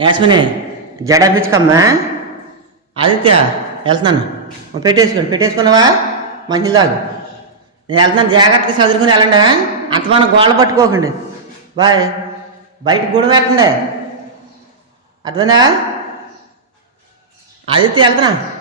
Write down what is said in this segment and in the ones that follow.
యాస్మిని జడ పిచ్చుకమ్మా? ఆదిత్య వెళ్తున్నాను. పెట్టేసుకోండి పెట్టేసుకున్నావా? మంచి తాగు. నేను వెళ్తున్నాను జాగ్రత్తగా చదువుకుని వెళ్ళండి? అంతమానం గోళ్ళ పట్టుకోకండి. బాయ్. బయట గుడి పెట్టండి. అర్థమైందా? ఆదిత్య వెళ్తున్నా.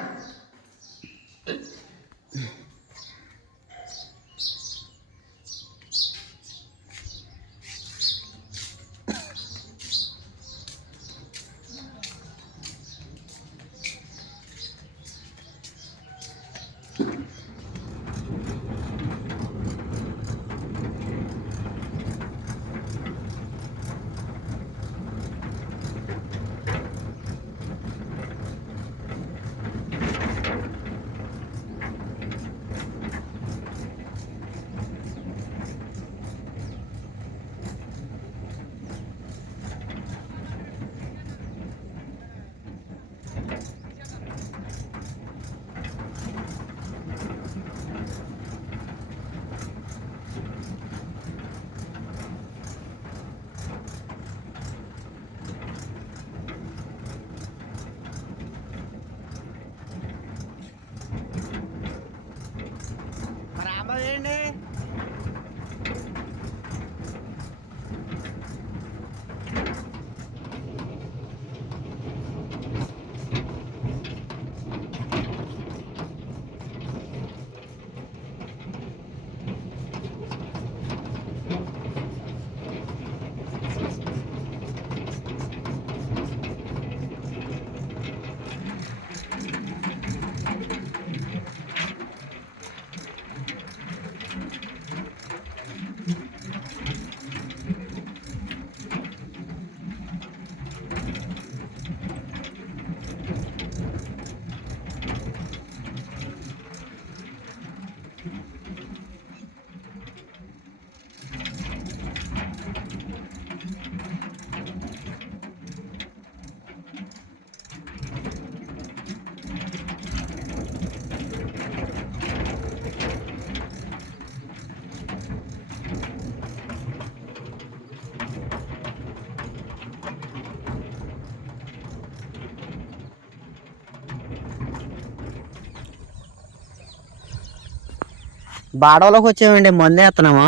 బాడవలోకి వచ్చామండి మందు వేస్తున్నాము.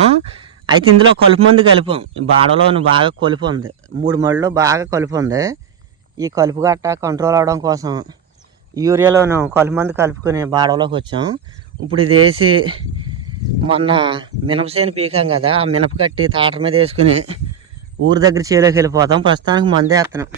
అయితే ఇందులో కలుపు మందు కలిపాం. ఈ బాడలో బాగా కలుపు ఉంది. మూడు మళ్ళు బాగా కలుపు ఉంది. ఈ కలుపు గట్ట కంట్రోల్ అవడం కోసం యూరియాలోను కలుపు మందు కలుపుకొని బాడవలోకి వచ్చాం. ఇప్పుడు ఇది వేసి మొన్న మినపసేను పీకాం కదా ఆ మినప కట్టి తాట మీద వేసుకుని ఊరి దగ్గర చేలోకి వెళ్ళిపోతాం. ప్రస్తుతానికి మందు వేస్తున్నాం.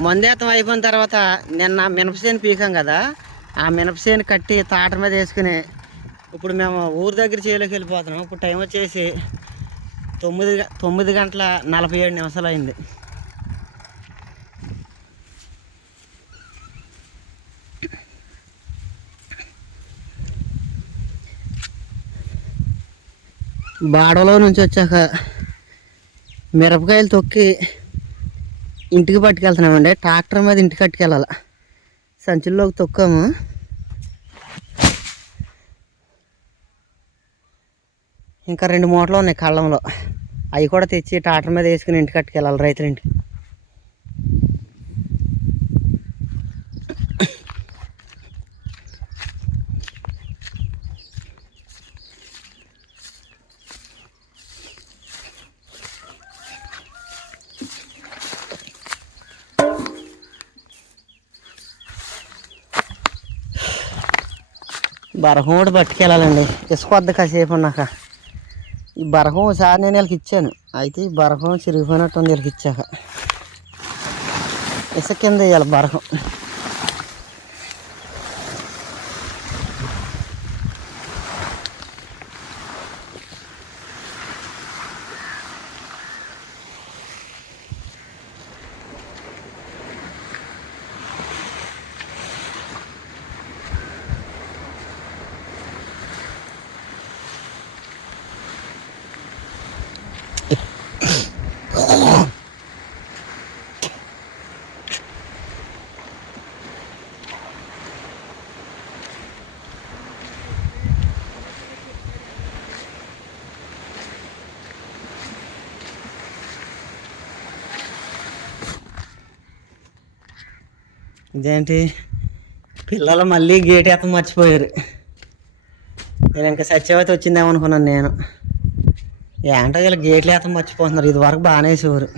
మందేతం అయిపోయిన తర్వాత నిన్న మినపసేను పీకాం కదా ఆ మినపసేను కట్టి తాట మీద వేసుకుని ఇప్పుడు మేము ఊరి దగ్గర చేలోకి వెళ్ళిపోతున్నాం. ఇప్పుడు టైం వచ్చేసి తొమ్మిది గ- తొమ్మిది గంటల నలభై ఏడు నిమిషాలు అయింది. బాడలో నుంచి వచ్చాక మిరపకాయలు తొక్కి ఇంటికి పట్టుకెళ్తున్నామండి. ట్రాక్టర్ మీద ఇంటికి కట్టుకెళ్ళాలి. సంచుల్లోకి తొక్కాము. ఇంకా రెండు మూటలు ఉన్నాయి కళ్ళంలో. అవి కూడా తెచ్చి ట్రాక్టర్ మీద వేసుకుని ఇంటికి కట్టుకెళ్ళాలి రైతులింటికి. బరహం కూడా పట్టుకెళ్ళాలండి. ఇసుకొద్ద కాసేపు ఉన్నాక. ఈ బరహం ఒకసారి నేను వీళ్ళకి ఇచ్చాను. అయితే ఈ బరహం చిరిగిపోయినట్టు ఉంది వీళ్ళకి ఇచ్చాక. ఇసుక కింద ఇవ్వాలి బరహం. ఇదేంటి? పిల్లలు మళ్ళీ గేట్ ఎత్త మర్చిపోయారు. నేను ఇంకా సత్యవతి వచ్చిందేమో అనుకున్నాను నేను. ఏంటో వీళ్ళు గేట్లు ఎత్త మర్చిపోతున్నారు. ఇది వరకు బాగానే చూరు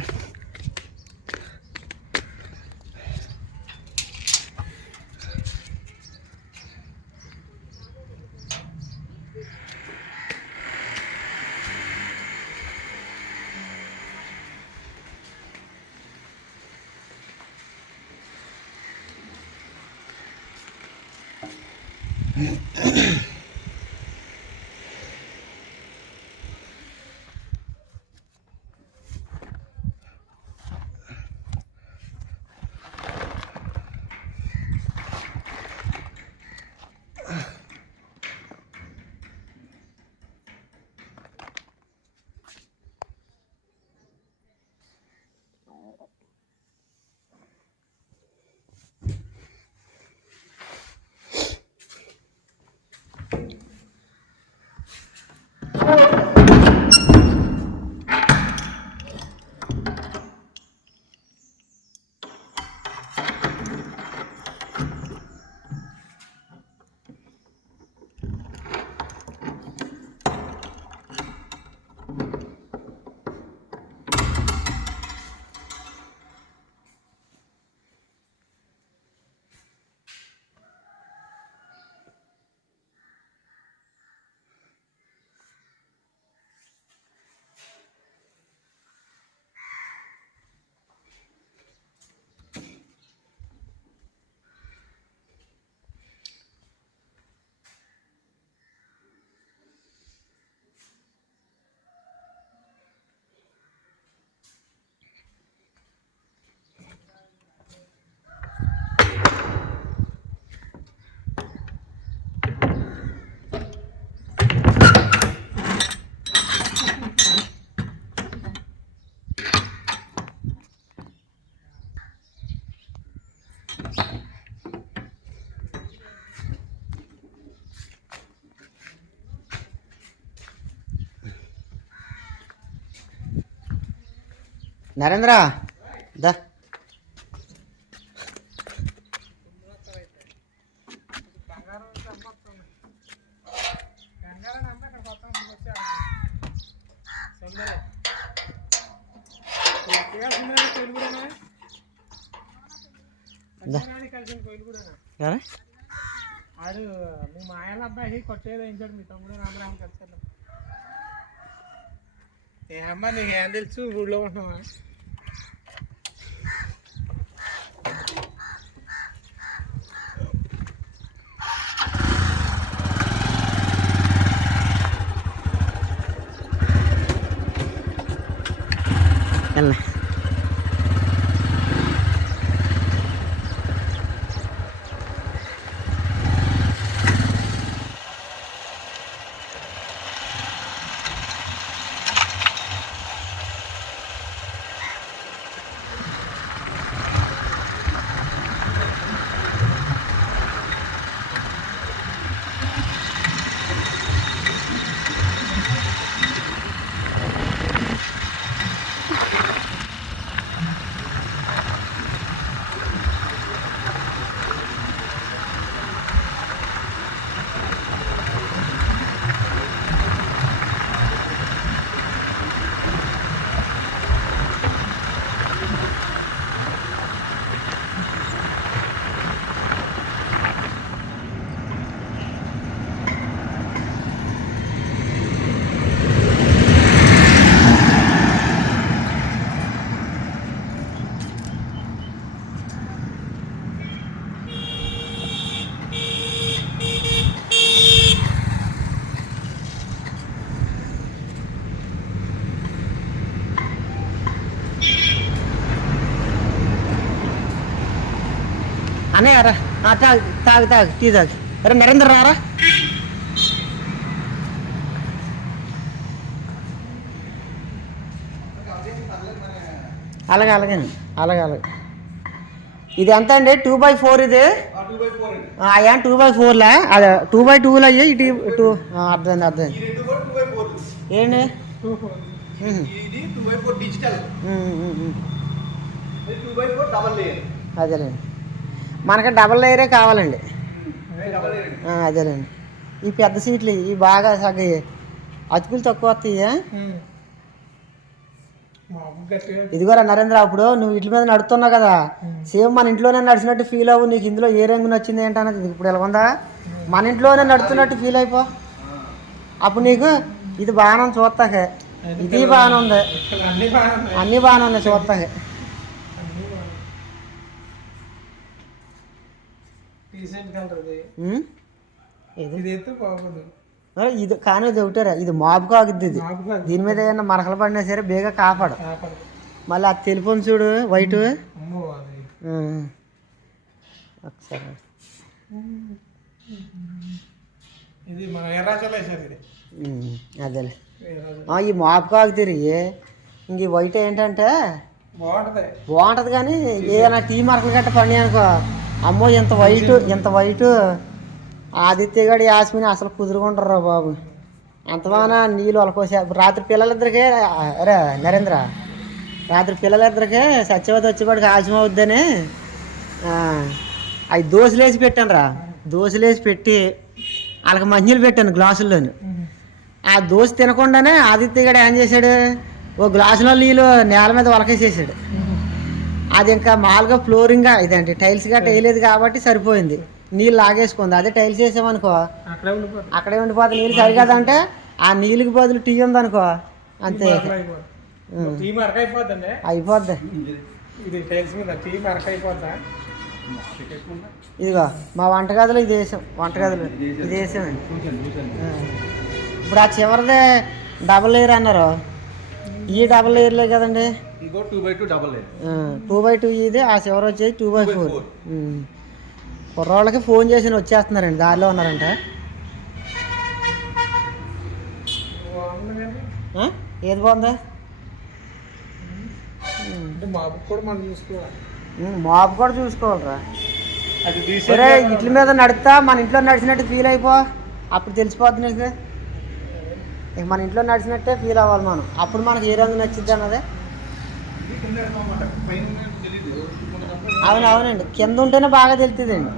నరేంద్ర దా? ఆడు మీ మాయల అబ్బాయి కొట్టేది వేయించాడు మీ తమ్ముడు రామరామ కలిసి ఏమమ్మా నీకు ఏం తెలుసు? ఊళ్ళో ఉంటున్నావా? వెళ్ళ అన్నయ్య రా. ఆ, తాగు తాగు తాగు టీ తాగు. అరే నరేంద్ర రారా అలాగే అలాగే అలాగే అలాగే. ఇది ఎంత అండి? టూ బై ఫోర్ ఇది? అయ్యా టూ బై ఫోర్లా? అదే టూ బై టూలో అయ్యా ఇటు టూ. అర్థమైంది అర్థమైంది. ఏంటి? అదేలేండి. మనకి డబల్ లేయరే కావాలండి. అదేనండి ఈ పెద్ద సీట్లు ఈ బాగా సగ అతుకులు తక్కువ వస్తాయి? ఇదిగోరా నరేంద్ర అప్పుడు నువ్వు ఇట్ల మీద నడుతున్నావు కదా. సేమ్ మన ఇంట్లోనే నడిచినట్టు ఫీల్ అవ్వు నీకు ఇందులో ఏ రంగు నచ్చింది ఏంటన్నది ఇప్పుడు ఎలా ఉందా? మన ఇంట్లోనే నడుతున్నట్టు ఫీల్ అయిపో. అప్పుడు నీకు ఇది బాగానే చూస్తాకే ఇది బాగానే ఉంది. అన్నీ బాగానే ఉన్నాయి. చూస్తాకే అన్ని బాగా డీసెంట్ కలర్ ఇది కానీ ఇది ఒకటేరా ఇది మాపు కాగుద్ది ఇది. దీని మీద ఏమన్నా మరకలు పడినా సరే బేగా కాపాడు. మళ్ళీ అది తెలుపుని చూడు వైట్ ఒకసారి. అదేలే. ఆ, ఈ మాపు కాగు తిరిగి ఇంక వైట్ ఏంటంటే బాగుంటది. బాగుంటది కానీ ఏదైనా టీ మరకలు గట్ట పడి అనుకో. అమ్మో ఇంత వైట్ ఇంత వైట్. ఆదిత్య గడి యాస్మిని అసలు కుదురుకుంటారు బాబు. అంతమాన నీళ్ళు అలకోసే రాత్రి పిల్లలిద్దరికే అరే నరేంద్ర రాత్రి పిల్లలిద్దరికే సత్యవతి వచ్చేవాడికి ఆశం అవుద్దని అవి దోశలేసి పెట్టాను రా. దోశలేసి పెట్టి వాళ్ళకి మంచినీళ్ళు పెట్టాను గ్లాసుల్లోని. ఆ దోశ తినకుండానే ఆదిత్య గడు ఏం చేశాడు? ఓ గ్లాసులో నీళ్ళు నేల మీద వలకేసేసాడు అది ఇంకా మామూలుగా ఫ్లోరింగ్గా ఇదండి. టైల్స్ గట్ట వేయలేదు కాబట్టి సరిపోయింది. నీళ్ళు లాగేసుకుంది. అదే టైల్స్ వేసామనుకో అక్కడే ఉండిపోతుంది. అక్కడే ఉండిపోతే నీళ్ళు సరికాదంటే ఆ నీళ్ళకి బదులు టీ ఉందనుకో. అంతే. టీ మరక అయిపోద్దండి అయిపోద్ది. ఇది టైల్స్ మీద టీ మరక అయిపోద్దా ఇదిగో మా వంటగదిలో ఇది వేసాం. వంటగదిలో. ఇది వేసామండి. ఇప్పుడు ఆ చివరిదే డబల్ లేయర్ అన్నారు. ఈ డబల్ లేయర్లే కదండి. ఇగో టూ బై టూ డబల్ లేదు టూ బై టూ ఇది ఆ చివరి వచ్చేది టూ బై ఫోర్ కుర్రోళ్ళకి ఫోన్ చేసి వచ్చేస్తున్నారండి దారిలో ఉన్నారంట? ఏది బాగుందా? అంటే మా బుక్ కూడా మనం చూసుకోవాలి. మాపు కూడా చూసుకోవాలిరా. అది సరే ఇట్ల మీద నడుస్తా మన ఇంట్లో నడిచినట్టు ఫీల్ అయిపో. అప్పుడు తెలిసిపోద్ది నీకు. మన ఇంట్లో నడిచినట్టే ఫీల్ అవ్వాలి మనం. అప్పుడు మనకి ఏ రంగు నచ్చింది అన్నదే? అవును అవునండి. కింద ఉంటేనే బాగా తెలుస్తుందండి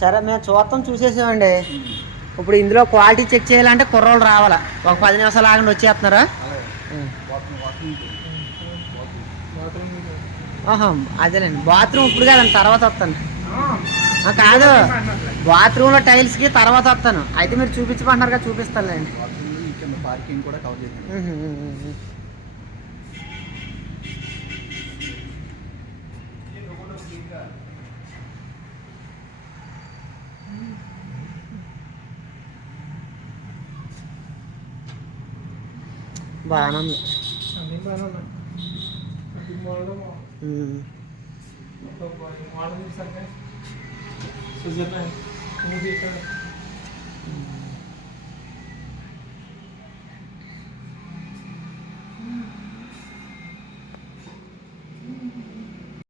సరే మేము చూస్తాం చూసేసామండి. ఇప్పుడు ఇందులో క్వాలిటీ చెక్ చేయాలంటే కుర్రోళ్ళు రావాలా? ఒక పది నిమిషాలు ఆగండి వచ్చేస్తున్నారా? అదేలేండి బాత్రూమ్ ఇప్పుడు కాదండి తర్వాత వస్తాను. కాదు. బాత్రూంలో టైల్స్కి తర్వాత వస్తాను. అయితే మీరు చూపించమంటున్నారు కదా చూపిస్తానులేండి పార్కింగ్ కూడా కవర్ చేశాను. బాగానే ఉంది. Model fazer nada. Vamos ver, cara.